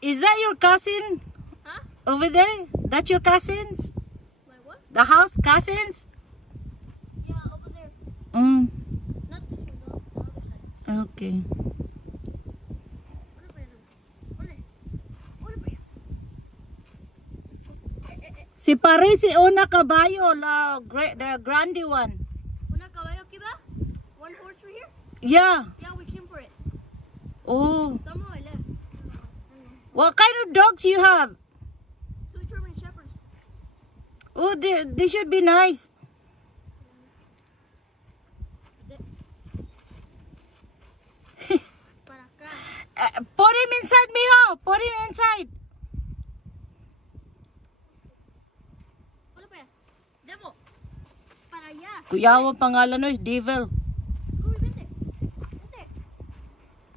Is that your cousin? Huh? Over there? That's your cousins? My what? The house cousins? Yeah, over there. Mm. Not this one, the other side. Okay. Una para allá. Una. Una para allá. Si Paris, si Una Caballo, the grande one. Una caballo aquí va? One horse right here? Yeah. Yeah, we came for it. Oh. Somehow I left. What kind of dogs you have? 2 German shepherds. Oh, they should be nice. Para acá. Put him inside, mijo. Put him inside. Una para allá. Debo. Para allá. Kuya, ang pangalan no is Devil. Scooby, vente. Vente.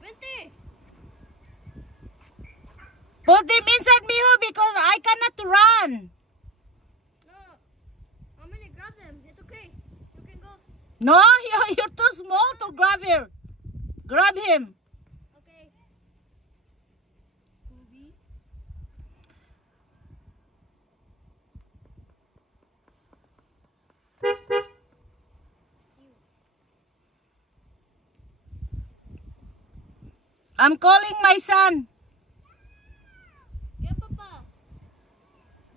Vente. Put him inside, mijo, because I cannot run. No. I'm gonna grab them. It's okay. You can go. No, you're too small to grab her. Grab him. Okay. Scooby. I'm calling my son. Yeah, Papa.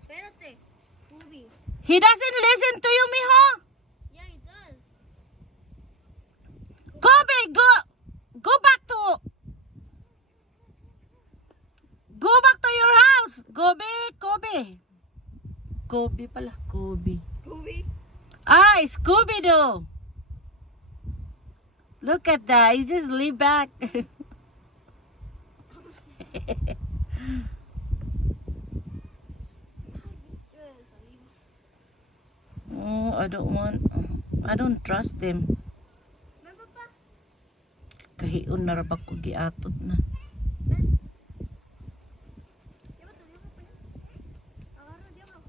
Espérate. Scooby. He doesn't listen to you, mijo. Yeah, he does. Kobe, go back to your house. Kobe. Kobe pala, Kobe. Scooby. Ah, Scooby-Doo. Look at that. He just leave back. Oh, I don't trust them. Ven, Papa. Kahiun na rabak ko giatot na. Ven. Llévate, diablo, para allá. Agarra, diablo.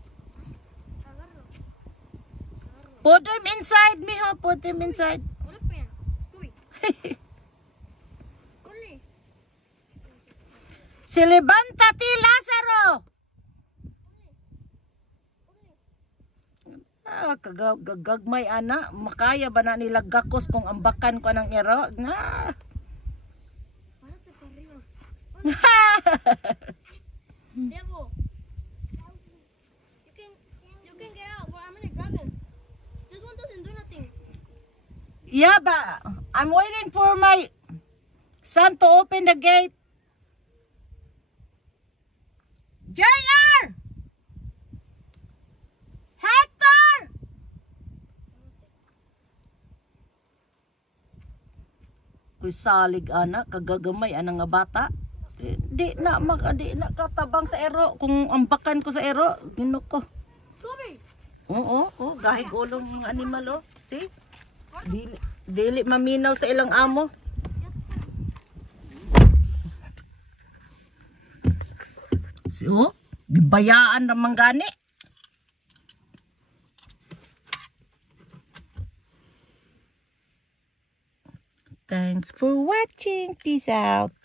Agarro. Put him inside, mijo. Put him inside. Una para allá. Scooby. Órale. Si levántate, Lázaro. Ah, kagagmay ana. Makaya ba na nila gakos kung ambakan ko ng ero? Nga. Párate para arriba. Debo. You can get out. Well, I'm gonna grab him. This one doesn't do nothing. Yeah, but I'm waiting for my son to open the gate. JR! Hector! Kuy salig anak, kagagamay anang nga bata. Di na katabang sa ero kung ambakan ko sa ero, ginuko. Scooby. Oo, gahig ulong ng animal oh. See? Dili maminaw sa ilang amo. See, oh, bibayaan naman gani. Thanks for watching. Peace out.